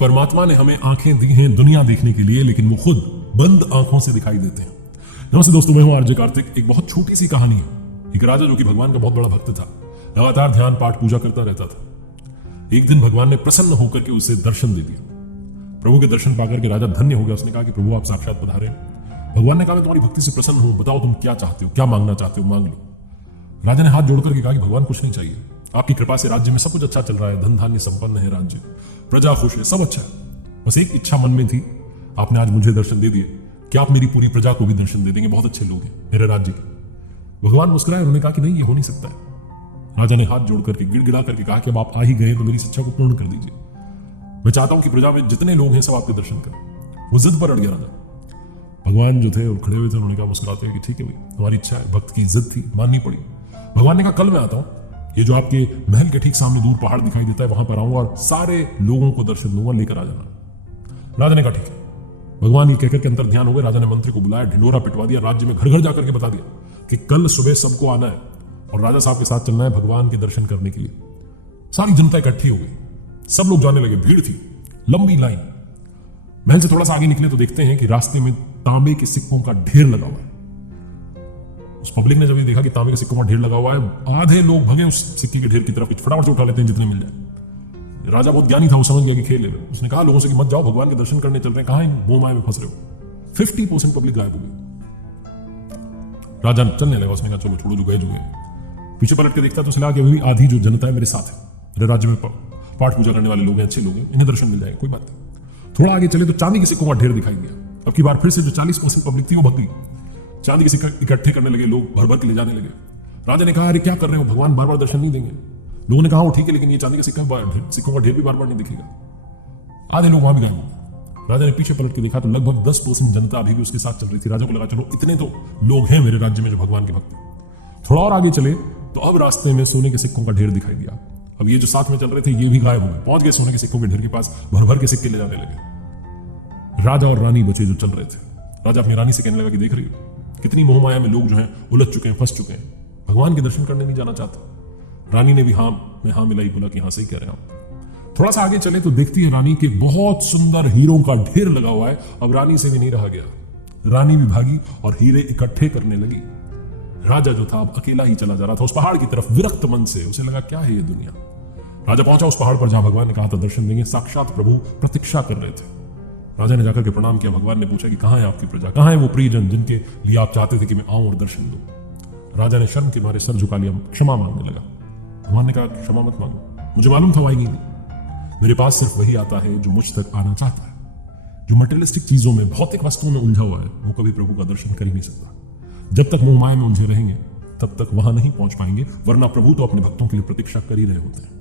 परमात्मा ने हमें आंखें दी हैं दुनिया देखने के लिए, लेकिन वो खुद बंद आंखों से दिखाई देते हैं। नमस्ते दोस्तों, मैं हूं आरजे कार्तिक। एक बहुत छोटी सी कहानी है। एक राजा जो कि भगवान का बहुत बड़ा भक्त था, लगातार ध्यान पाठ पूजा करता रहता था। एक दिन भगवान ने प्रसन्न होकर के उसे दर्शन दे दिया। प्रभु के दर्शन पाकर के राजा धन्य हो गया। उसने कहा कि प्रभु आप साक्षात पधारे। भगवान ने कहा मैं तुम्हारी भक्ति से प्रसन्न हूं, बताओ तुम क्या चाहते हो, क्या मांगना चाहते हो, मांग लो। राजा ने हाथ जोड़कर के कहा कि भगवान कुछ नहीं चाहिए, आपकी कृपा से राज्य में सब कुछ अच्छा चल रहा है, धन धान्य संपन्न है राज्य, प्रजा खुश है, सब अच्छा है। बस एक इच्छा मन में थी, आपने आज मुझे दर्शन दे दिए, क्या आप मेरी पूरी प्रजा को भी दर्शन दे देंगे? बहुत अच्छे लोग हैं मेरे राज्य के। भगवान मुस्कुराए, उन्होंने कहा कि नहीं, ये हो नहीं सकता है। राजा ने हाथ जोड़ करके गिड़गिड़ा करके कहा कि अब आप आ ही गए तो मेरी इच्छा को पूर्ण कर दीजिए। मैं चाहता हूं कि प्रजा में जितने लोग हैं सब आपके दर्शन करें। वो जिद पर अड़ गया राजा। भगवान जो थे और खड़े हुए थे, उन्होंने कहा मुस्कुराते हैं कि ठीक है भाई, तुम्हारी इच्छा है, भक्त की जिद थी, माननी पड़ी। भगवान ने कहा कल मैं आता हूं, ये जो आपके महल के ठीक सामने दूर पहाड़ दिखाई देता है वहां पर आऊंगा और सारे लोगों को दर्शन दूंगा, लेकर आ जाना। राजा ने कहा ठीक है। भगवान ये कहकर के अंतर ध्यान हो गए। राजा ने मंत्री को बुलाया, ढिंडोरा पिटवा दिया, राज्य में घर घर जाकर के बता दिया कि कल सुबह सबको आना है और राजा साहब के साथ चलना है भगवान के दर्शन करने के लिए। सारी जनता इकट्ठी हो गई, सब लोग जाने लगे, भीड़ थी, लंबी लाइन। महल से थोड़ा सा आगे निकले तो देखते हैं कि रास्ते में तांबे के सिक्कों का ढेर लगा हुआ है। उस पब्लिक ने जब ये देखा कि तांबे के सिक्कों का ढेर लगा हुआ है, आधे लोग भगे उस सिक्के के ढेर की तरफ, फटाफट से उठा लेते हैं जितने मिल जाए। राजा बहुत ज्ञानी था, वो समझ गया कि खेल है। उसने कहा लोगों से कि मत जाओ, भगवान के दर्शन करने चल रहे हैं, कहां मोह माया में फंस रहे हो। 50% पब्लिक गायब हो गई। राजा चलने लगा, उसने कहा चलो छोड़ो, जो गए जो गए। पीछे पलट के देखता तो उसने कहा कि अभी आधी जो जनता है मेरे साथ है, मेरे राज्य में पाठ पूजा करने वाले लोग हैं, अच्छे लोग हैं, इन्हें दर्शन मिल जाएगा, कोई बात नहीं। थोड़ा आगे चले तो चांदी के सिक्कों का ढेर दिखाई दिया। अब की बार फिर से जो 40% पब्लिक थी वो भग गई। चांदी के सिक्के इकट्ठे करने लगे, लोग भर भर के ले जाने लगे। राजा ने कहा अरे क्या कर रहे हो, भगवान बार बार दर्शन नहीं देंगे। लोगों ने कहा वो ठीक है, लेकिन ये चांदी के सिक्कों का ढेर भी बार बार नहीं दिखेगा। आधे लोग वहां भी गए हो। राजा ने पीछे पलट के देखा तो लगभग 10% जनता अभी भी उसके साथ चल रही थी। राजा को लगा चलो इतने तो लोग हैं मेरे राज्य में जो भगवान के भक्त हैं। थोड़ा और आगे चले तो अब रास्ते में सोने के सिक्कों का ढेर दिखाई दिया। अब ये जो साथ में चल रहे थे ये भी गायब हो गए, पहुंच गए सोने के सिक्कों के ढेर के पास, भर भर के सिक्के ले जाने लगे। राजा और रानी बचे जो चल रहे थे। राजा अपनी रानी से कहने लगा कि देख रही हो कितनी मोह माया में लोग जो हैं उलझ चुके हैं, फंस चुके हैं, भगवान के दर्शन करने नहीं जाना चाहते। रानी ने भी हाँ में हाँ मिलाई, बोला कि हाँ सही कह रहे हैं आप। थोड़ा सा आगे चले तो देखती है रानी के बहुत सुंदर हीरों का ढेर लगा हुआ है। अब रानी से भी नहीं रहा गया, रानी भी भागी और हीरे इकट्ठे करने लगी। राजा जो था अब अकेला ही चला जा रहा था उस पहाड़ की तरफ विरक्त मन से। उसे लगा क्या है ये दुनिया। राजा पहुंचा उस पहाड़ पर जहां भगवान ने कहा था दर्शन देंगे। साक्षात प्रभु प्रतीक्षा कर रहे थे। राजा ने जाकर के प्रणाम किया। भगवान ने पूछा कि कहां है आपकी प्रजा, कहां है वो प्रियजन जिनके लिए आप चाहते थे कि मैं आऊं और दर्शन दूं। राजा ने शर्म के मारे सर झुका लिया, क्षमा मांगने लगा। भगवान ने कहा क्षमा मत मांगो, मुझे मालूम था वो आएगी नहीं। मेरे पास सिर्फ वही आता है जो मुझ तक आना चाहता है। जो मटेरियलिस्टिक चीजों में, भौतिक वस्तुओं में उलझा हुआ है वो कभी प्रभु का दर्शन कर ही नहीं सकता। जब तक मोह माया में उलझे रहेंगे तब तक वहां नहीं पहुंच पाएंगे, वरना प्रभु तो अपने भक्तों के लिए प्रतीक्षा कर ही रहे होते हैं।